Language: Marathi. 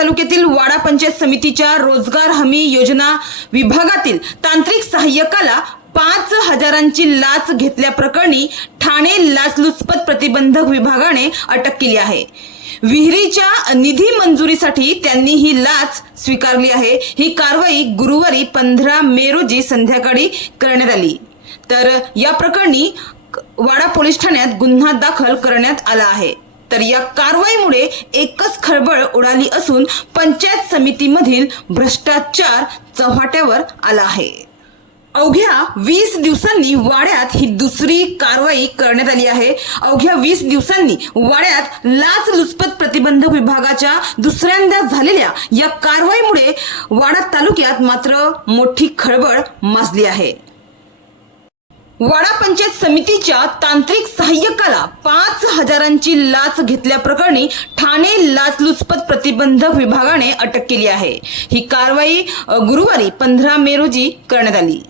तालुक्यातील वाडा पंचायत समितीच्या रोजगार हमी योजना विभागातील तांत्रिक सहाय्यकाला पाच हजारांची लाच घेतल्याप्रकरणी ठाणे लाचलुचपत प्रतिबंधक विभागाने अटक केली आहे. विहिरीच्या निधी मंजुरीसाठी त्यांनी ही लाच स्वीकारली आहे. ही कारवाई गुरुवारी पंधरा मे रोजी संध्याकाळी करण्यात आली. तर या प्रकरणी वाडा पोलीस ठाण्यात गुन्हा दाखल करण्यात आला आहे. तर या कारवाईमुळे एकच खळबळ उडाली असून पंचायत समितीमधील भ्रष्टाचार चव्हाट्यावर आला आहे. अवघ्या वीस दिवसांनी वाड्यात ही दुसरी कारवाई करण्यात आली आहे. अवघ्या वीस दिवसांनी वाड्यात लाचलुचपत प्रतिबंध विभागाच्या दुसऱ्यांदा झालेल्या या कारवाईमुळे वाडा तालुक्यात मात्र मोठी खळबळ माजली आहे. वाडा पंचायत समितीच्या तांत्रिक सहाय्यकाला पाच हजारांची लाच घेतल्याप्रकरणी ठाणे लाचलुचपत प्रतिबंधक विभागाने अटक केली आहे. ही कारवाई गुरुवारी पंधरा मे रोजी करण्यात आली.